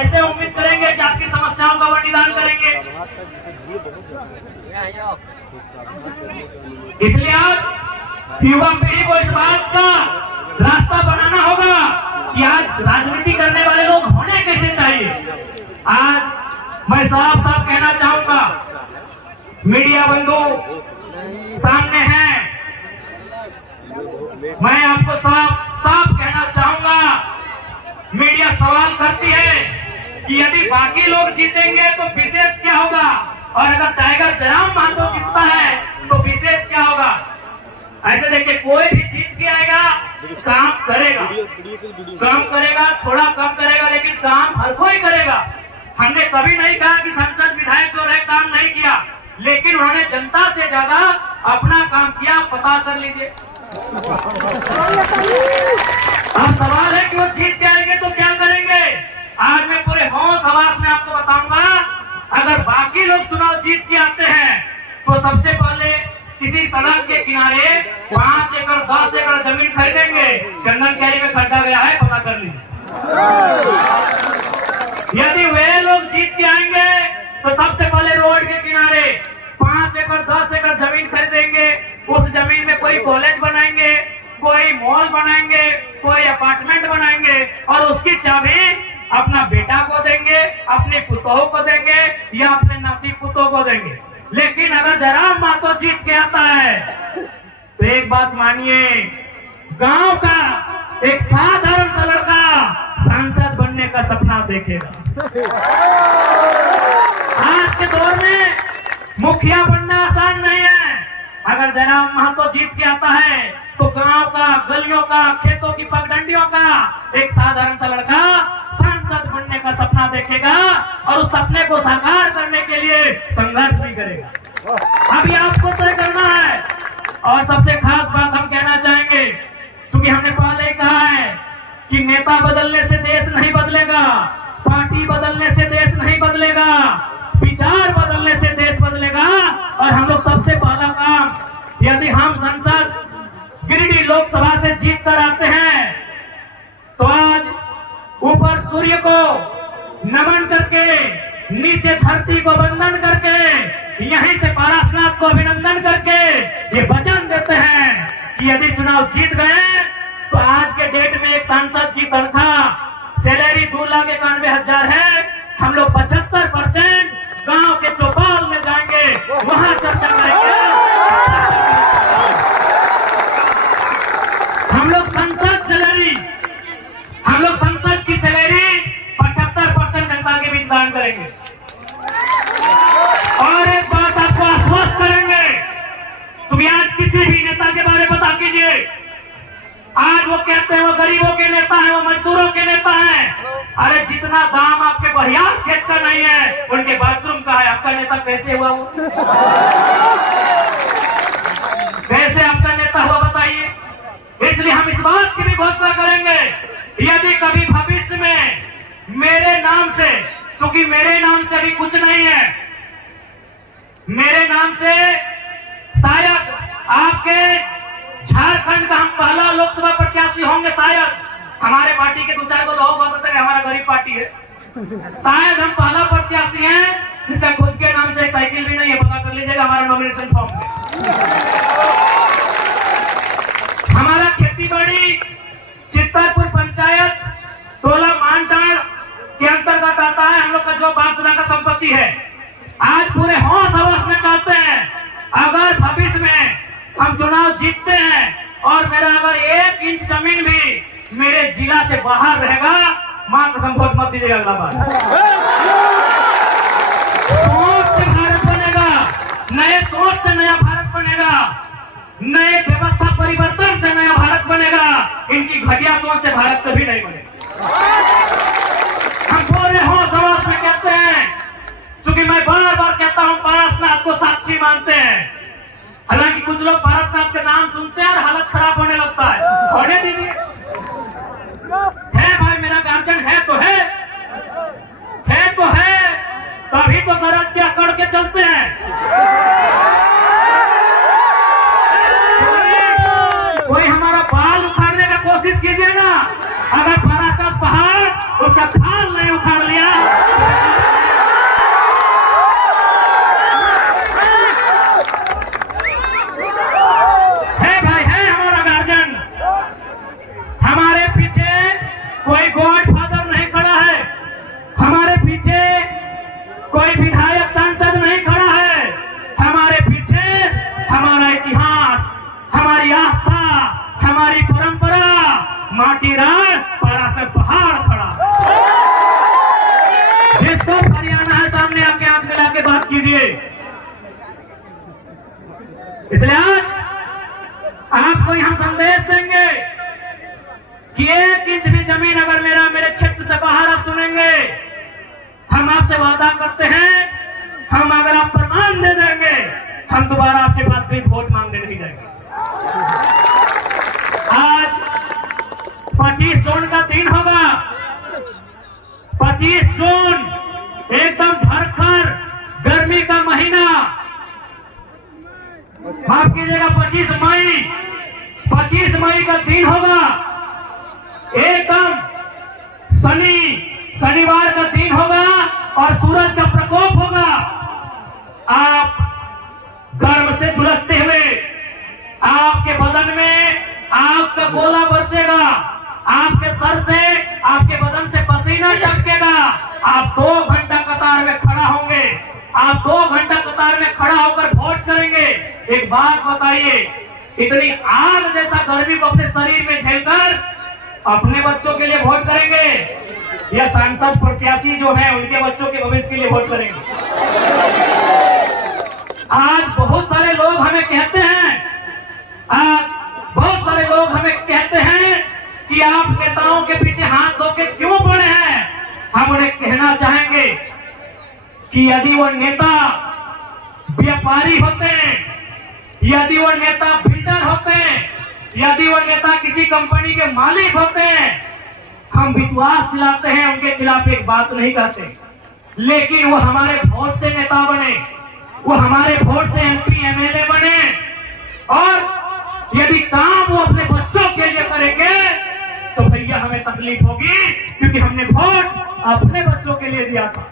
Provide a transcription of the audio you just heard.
ऐसे उम्मीद करेंगे कि आपकी समस्याओं का वो निदान करेंगे। इसलिए आज युवा पीढ़ी को इस बात का रास्ता बनाना होगा कि आज राजनीति करने वाले लोग होने कैसे चाहिए। आज मैं साफ साफ कहना चाहूंगा, मीडिया बंधु सामने हैं, मैं आपको साफ साफ कहना चाहूंगा, मीडिया सवाल करती है कि यदि बाकी लोग जीतेंगे तो विशेष क्या होगा, और अगर टाइगर जयराम महतो जीतता है तो विशेष क्या होगा। ऐसे देखिए, कोई भी जीत के आएगा काम करेगा, थोड़ा कम करेगा, लेकिन काम हर कोई करेगा। हमने कभी नहीं कहा कि संसद विधायक जो रहे काम नहीं किया, लेकिन उन्होंने जनता से ज्यादा अपना काम किया, पता कर लीजिए। अब सवाल है कि वो जीत के आएंगे तो क्या करेंगे। आज मैं पूरे होश हवास में आपको बताऊंगा, अगर बाकी लोग चुनाव जीत के आते हैं तो सबसे पहले किसी सड़क के किनारे 5 एकड़ 10 एकड़ जमीन खरीदेंगे। चंदन कैरी में खड्डा गया है, पता कर लीजिए। यदि वे लोग जीत के आएंगे तो सबसे पहले रोड के किनारे 5 एकड़ 10 एकड़ जमीन खरीदेंगे। उस जमीन में कोई कॉलेज बनाएंगे, कोई मॉल बनाएंगे, कोई अपार्टमेंट बनाएंगे, और उसकी चाबी अपना बेटा को देंगे, अपने पुतों को देंगे, या अपने नाती पुतों को देंगे। लेकिन अगर जयराम महतो जीत के आता है तो एक बात मानिए, गांव का एक साधारण सा लड़का सांसद बनने का सपना देखेगा। आज के दौर में मुखिया बनना आसान नहीं है। अगर जयराम महतो जीत के आता है तो गांव का, गलियों का, खेतों की पगडंडियों का एक साधारण सा लड़का सांसद बनने का सपना देखेगा, और उस सपने को साकार करने के लिए संघर्ष भी करेगा। अभी आपको तय करना है। और सबसे खास बात हम कहना चाहेंगे, क्योंकि हमने पहले ही कहा है कि नेता बदलने से देश नहीं बदलेगा, पार्टी बदलने से देश नहीं बदलेगा, विचार बदलने से देश बदलेगा। और हम लोग सबसे पहला काम, यदि हम संसद गिरिडीह लोकसभा से जीत कर आते हैं तो आज ऊपर सूर्य को नमन करके, नीचे धरती को वंदन करके, यहीं से पारसनाथ को अभिनंदन करके ये वचन देते हैं कि यदि चुनाव जीत गए तो आज के डेट में एक सांसद की तनख्वाह सैलरी 2,91,000 है। हम लोग 75% गांव के चौपाल में जाएंगे, वहां चर्चा करेंगे। हम लोग संसद की सैलरी 75% जनता के बीच दान करेंगे। और एक बात आपको आश्वस्त करेंगे, क्योंकि आज किसी भी नेता के बारे में पता कीजिए, आज वो कहते हैं वो गरीबों के नेता हैं, वो मजदूरों के नेता हैं। अरे जितना दाम आपके बहियार खेत का नहीं है, उनके बाथरूम का है। आपका नेता कैसे हुआ वो? कैसे आपका नेता हुआ बताइए। इसलिए हम इस बात की भी घोषणा करेंगे, यदि कभी भविष्य में मेरे नाम से, क्योंकि मेरे नाम से अभी कुछ नहीं है, मेरे नाम से शायद आपके झारखंड का हम पहला लोकसभा प्रत्याशी होंगे। शायद हमारे पार्टी के 2-4 को लोग हो सकते हैं, हमारा गरीब पार्टी है, शायद हम पहला प्रत्याशी हैं जिसका खुद के नाम से एक साइकिल भी नहीं है। पता कर लीजिएगा हमारा नॉमिनेशन फॉर्म में। हमारा खेती बाड़ी चित्तरपुर पंचायत टोला मानटाड़ के अंतर्गत आता है। हम लोग का जो बाप दादा का संपत्ति है, आज पूरे होश हवस में कहते हैं, अगर भविष्य में हम चुनाव जीतते हैं और मेरा अगर 1 इंच जमीन भी मेरे जिला से बाहर रहेगा, मां कसम वोट मत दीजिएगा अगला बार। सोच से भारत बनेगा, नए सोच से नया भारत बनेगा, नए व्यवस्था परिवर्तन से नया भारत बनेगा। इनकी घटिया सोच से भारत कभी नहीं बनेगा। हम पूरे होश हवास में कहते हैं, क्योंकि मैं बार बार कहता हूं पारसनाथ को साक्षी मानते हैं। हालांकि कुछ लोग पारसनाथ के नाम सुनते हैं और हालत खराब होने लगता है। होने दीजिए, है भाई मेरा गार्जियन है तो है तभी तो गरज के अकड़ के चलते हैं। कोई हमारा बाल उखाड़ने का कोशिश कीजिए ना, अगर पारसनाथ पहाड़ उसका खाल बाल नहीं उखाड़ लिया। है भाई, है हमारा गार्जियन, हमारे पीछे कोई गॉडफादर नहीं खड़ा है, हमारे पीछे कोई विधायक सांसद नहीं खड़ा है, हमारे पीछे हमारा इतिहास, हमारी आस्था, हमारी परंपरा, माटी राज पराशर पहाड़ खड़ा, जिसको हरियाणा है सामने आके आंख मिला के बात कीजिए। इसलिए आज आपको हम संदेश देंगे कि 1 इंच भी जमीन अगर मेरे क्षेत्र से बाहर आप सुनेंगे, हम आपसे वादा करते हैं, हम अगर आप प्रमाण दे देंगे, हम दोबारा आपके पास कोई वोट मांगने नहीं जाएंगे। आज 25 जून का दिन होगा, 25 जून एकदम भरखर गर्मी का महीना, माफ कीजिएगा 25 मई का दिन होगा, एकदम शनिवार का दिन होगा और सूरज का प्रकोप होगा। आप गर्म से झुलसते हुए, आपके बदन में आग का गोला बरसेगा, आपके सर से, आपके बदन से पसीना टपकेगा, आप 2 घंटा कतार में खड़ा होंगे, आप 2 घंटा कतार में खड़ा होकर वोट करेंगे। एक बात बताइए, इतनी आग जैसा गर्मी को अपने शरीर में झेलकर अपने बच्चों के लिए वोट करेंगे या सांसद प्रत्याशी जो है उनके बच्चों के भविष्य के लिए वोट करेंगे? आज बहुत सारे लोग हमें कहते हैं कि आप नेताओं के पीछे हाथ धो के क्यों पड़े हैं। हम उन्हें कहना चाहेंगे कि यदि वो नेता व्यापारी होते, यदि वो नेता बिल्डर होते, यदि वो नेता किसी कंपनी के मालिक होते, हम विश्वास दिलाते हैं, उनके खिलाफ एक बात नहीं कहते, लेकिन वो हमारे वोट से नेता बने, वो हमारे वोट से MP MLA बने, और यदि काम वो अपने बच्चों के लिए करेंगे तो भैया हमें तकलीफ होगी, क्योंकि हमने वोट अपने बच्चों के लिए दिया था।